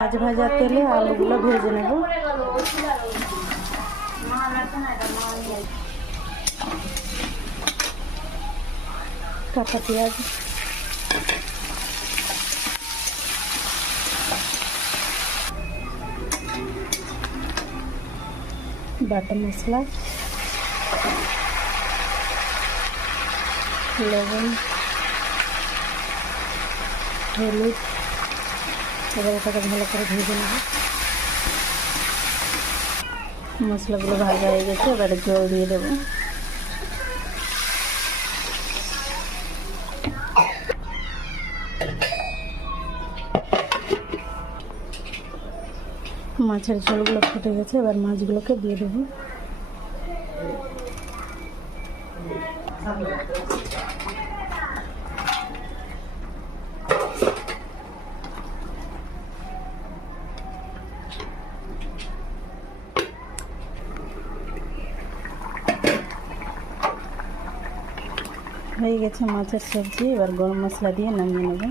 মাছ ভাজার তেলে আলুগুলো ভেজে নেব। কাঁচা পেঁয়াজ, বাটা মশলা, লবণ, হলুদ। এবার এটাকে ভালো করে ভেজে নেব। মশলাগুলো ভাজা হয়ে গেছে, এবারে জল দিয়ে দেবো। মাছের ঝোলগুলো ফুটে গেছে, এবার মাছগুলোকে দিয়ে দেবো। হয়ে গেছে মাছের সবজি, এবার গরম মশলা দিয়ে নামিয়ে নেব।